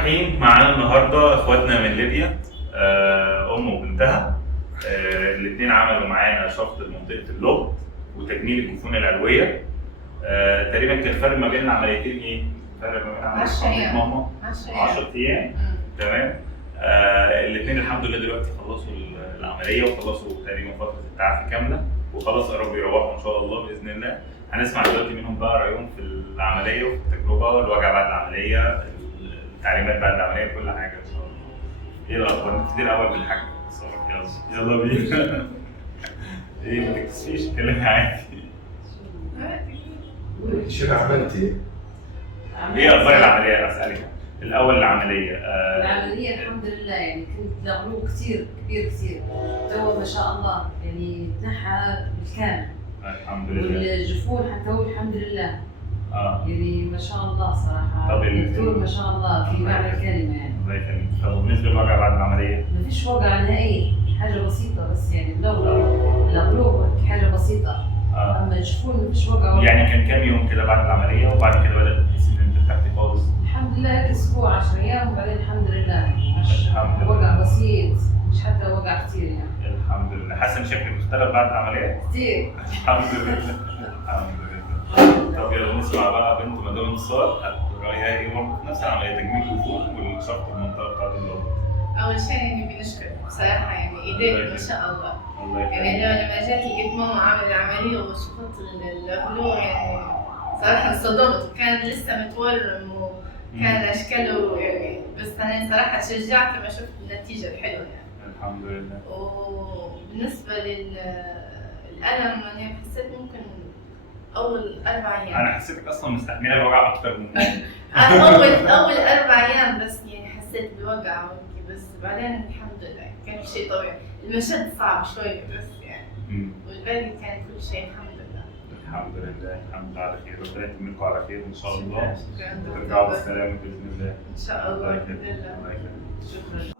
الرحيم. معانا النهارده اخواتنا من ليبيا، ام وبنتها. الاثنين عملوا معانا شفط منطقه اللب وتجميل الجفون العلويه. تقريبا كان الفرق ما بين العمليتين ايه؟ الفرق ما بين 10 أيام. ماما 10 10 ايام. تمام. الاثنين الحمد لله دلوقتي خلصوا العمليه وخلصوا تقريبا فتره التعافي كامله، وخلاص قربوا يروحوا ان شاء الله باذن الله. هنسمع دلوقتي منهم بقى رايهم في العمليه وفي التجربه والوجع بعد العمليه، التعليمات بعد العمليه، كل حاجه ان شاء الله. ايه الاخبار؟ نبتدي الاول بالحاج. يلا بينا. ايه ما تكتسفيش، اتكلمي عادي. شنو عملتي؟ ايه اخبار العمليه؟ اسالك الاول. العمليه العملية الحمد لله يعني كنت لغلوب كثير كبير كثير، تو ما شاء الله يعني تنحى بالكامل. الحمد لله. والجفون حتى هو الحمد لله يعني ما شاء الله صراحة. طب الدكتور ما شاء الله في معنى الكلمة يعني. الله يخليك. طب بالنسبه للوجع بعد العمليه؟ ما فيش وجع نهائي، حاجة بسيطة بس يعني اللغلوب حاجة بسيطة. أما الجفون ما فيش وجع. يعني كان كام يوم كده بعد العمليه وبعد كده بدات تحسي ان انت ارتحتي خالص؟ الحمد لله هيك اسبوع 10 ايام وبعدين الحمد لله مش الحمد لله. وجع بسيط، مش حتى وجع كثير يعني. الحمد لله. حاسه ان شكلك اختلف بعد العمليه؟ كثير. الحمد لله. الحمد لله. طب يلا نسمع بقى بنت مدام انتصار رايها ايه برضه في نفس العمليه، تجميل الجفون والشفط المنطقه بتاعت اللب. أول شيء نبي نشكر بصراحة يعني إيديك ما شاء الله. الله يعني يخليك. لما جات لقيت ماما عاملة العملية وشفت الغلو يعني صراحة انصدمت، وكان لسه متورم وكان أشكاله يعني، بس أنا صراحة تشجعت لما شفت النتيجة الحلوة يعني. الحمد لله. وبالنسبة للألم أنا حسيت ممكن أول 4 أيام. انا حسيتك اصلا مستحمله الوجع اكتر من أول 4 أيام بس يعني حسيت بوجع بس بعدين الحمد لله كان شيء طبيعي. المشهد صعب شوية بس يعني، والباقي كان كل شيء الحمد لله. الحمد لله. الحمد لله على خير. ربنا يتممكم على خير ان شاء الله. شكراً. وترجعوا بالسلامه باذن الله. إن شاء الله. الله بإذن يخليك. الله. الله يخليك. شكرا.